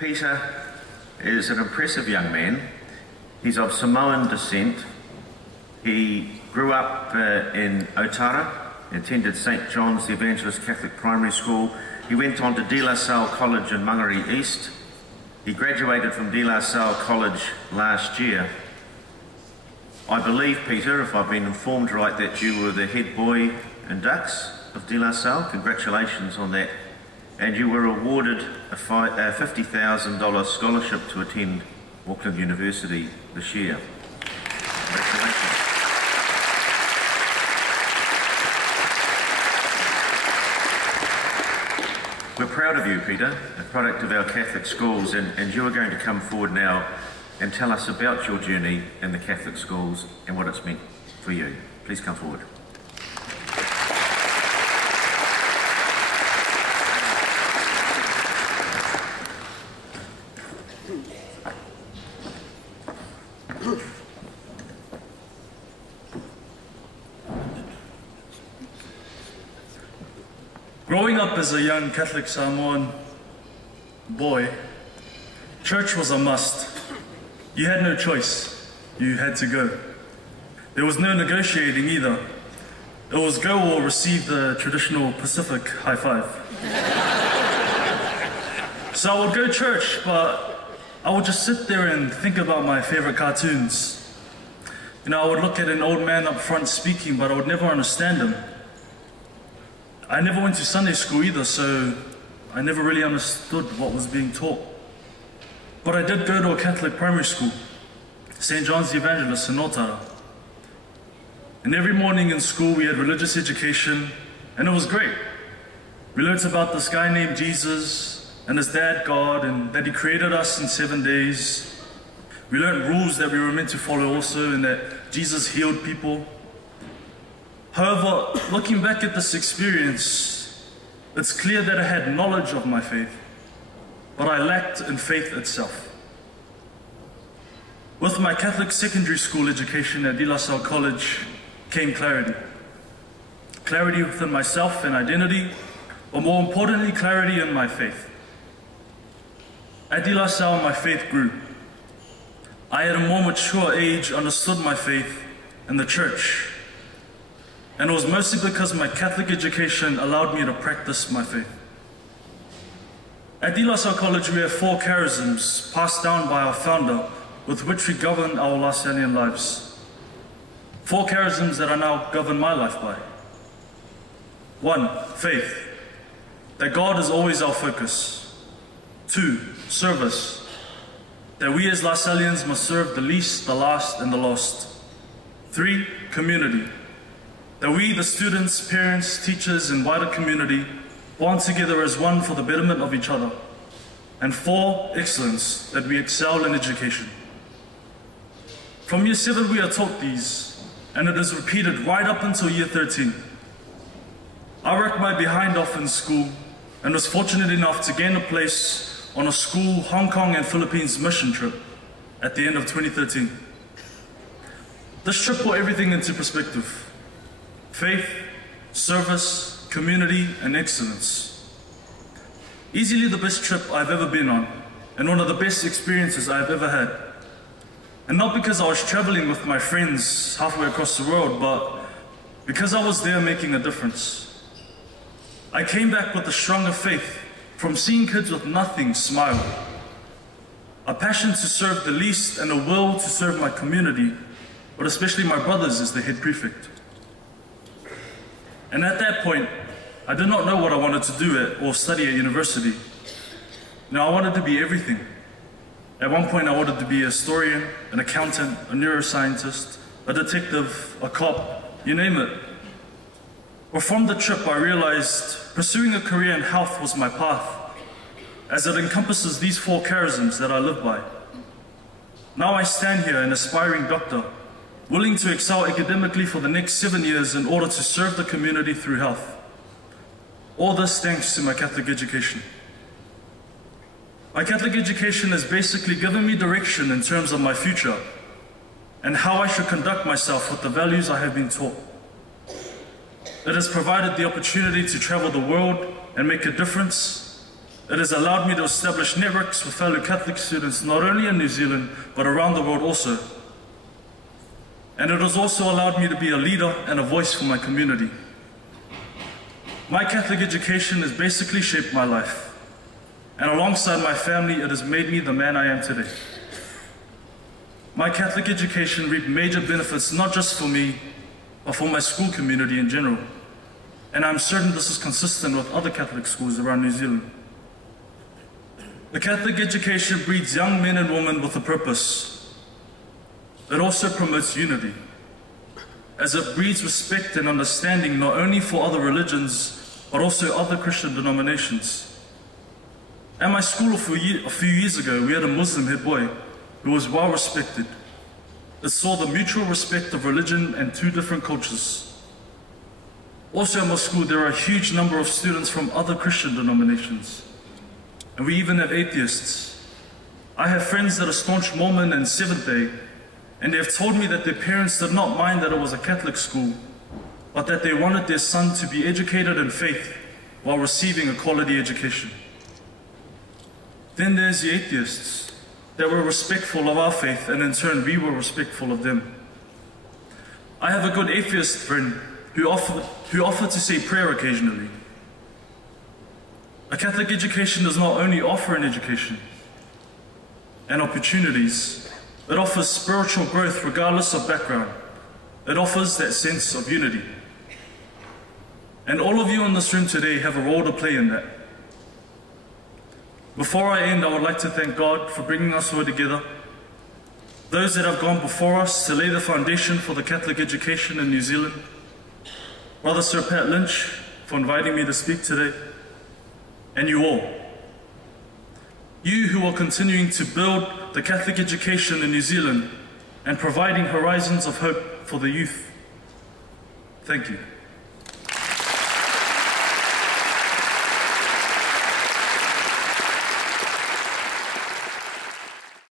Peter is an impressive young man. He's of Samoan descent. He grew up in Autagavaia, attended St. John's the Evangelist Catholic Primary School. He went on to De La Salle College in Mangere East. He graduated from De La Salle College last year. I believe, Peter, if I've been informed right, that you were the head boy in Ducks of De La Salle. Congratulations on that. And you were awarded a $50,000 scholarship to attend Auckland University this year. Congratulations. We're proud of you, Peter, a product of our Catholic schools, and you are going to come forward now and tell us about your journey in the Catholic schools and what it's meant for you. Please come forward. Growing up as a young Catholic Samoan boy, church was a must. You had no choice. You had to go. There was no negotiating either. It was go or receive the traditional Pacific high five. So I would go to church, but I would just sit there and think about my favorite cartoons. You know, I would look at an old man up front speaking, but I would never understand him. I never went to Sunday school either, so I never really understood what was being taught. But I did go to a Catholic primary school, St. John's the Evangelist in Autagavaia. And every morning in school we had religious education, and it was great. We learned about this guy named Jesus, and his dad God, and that he created us in 7 days. We learned rules that we were meant to follow also, and that Jesus healed people. However, looking back at this experience, it's clear that I had knowledge of my faith, but I lacked in faith itself. With my Catholic secondary school education at De La Salle College came clarity. Clarity within myself and identity, but more importantly, clarity in my faith. At De La Salle, my faith grew. I, at a more mature age, understood my faith in the church. And it was mostly because my Catholic education allowed me to practice my faith. At De La Salle College, we have 4 charisms passed down by our founder, with which we govern our Lasalian lives. 4 charisms that I now govern my life by. 1, faith, that God is always our focus. 2, service, that we as Lasalians must serve the least, the last, and the lost. 3, community, that we, the students, parents, teachers, and wider community, bond together as one for the betterment of each other. And 4, excellence, that we excel in education. From year 7 we are taught these, and it is repeated right up until year 13. I worked my behind off in school, and was fortunate enough to gain a place on a school Hong Kong and Philippines mission trip at the end of 2013. This trip put everything into perspective. Faith, service, community, and excellence. Easily the best trip I've ever been on, and one of the best experiences I've ever had. And not because I was traveling with my friends halfway across the world, but because I was there making a difference. I came back with a stronger faith from seeing kids with nothing smile. A passion to serve the least and a will to serve my community, but especially my brothers as the head prefect. And at that point, I did not know what I wanted to do or study at university. Now, I wanted to be everything. At one point, I wanted to be a historian, an accountant, a neuroscientist, a detective, a cop, you name it. But from the trip, I realized pursuing a career in health was my path, as it encompasses these 4 charisms that I live by. Now I stand here, an aspiring doctor, willing to excel academically for the next 7 years in order to serve the community through health. All this thanks to my Catholic education. My Catholic education has basically given me direction in terms of my future and how I should conduct myself with the values I have been taught. It has provided the opportunity to travel the world and make a difference, It has allowed me to establish networks with fellow Catholic students not only in New Zealand, but around the world also. And it has also allowed me to be a leader and a voice for my community. My Catholic education has basically shaped my life, and alongside my family, it has made me the man I am today. My Catholic education reaped major benefits not just for me, but for my school community in general. And I'm certain this is consistent with other Catholic schools around New Zealand. The Catholic education breeds young men and women with a purpose. It also promotes unity, as it breeds respect and understanding not only for other religions, but also other Christian denominations. At my school a few years ago, we had a Muslim head boy who was well respected. It saw the mutual respect of religion and two different cultures. Also at my school, there are a huge number of students from other Christian denominations. And we even have atheists. I have friends that are staunch Mormon and Seventh-day, and they have told me that their parents did not mind that it was a Catholic school, but that they wanted their son to be educated in faith while receiving a quality education. Then there's the atheists that were respectful of our faith, and in turn we were respectful of them. I have a good atheist friend who offered to say prayer occasionally. A Catholic education does not only offer an education and opportunities, it offers spiritual growth regardless of background. It offers that sense of unity. And all of you in this room today have a role to play in that. Before I end, I would like to thank God for bringing us all together, those that have gone before us to lay the foundation for the Catholic education in New Zealand, Brother Sir Pat Lynch for inviting me to speak today, and you all. You who are continuing to build the Catholic education in New Zealand and providing horizons of hope for the youth. Thank you.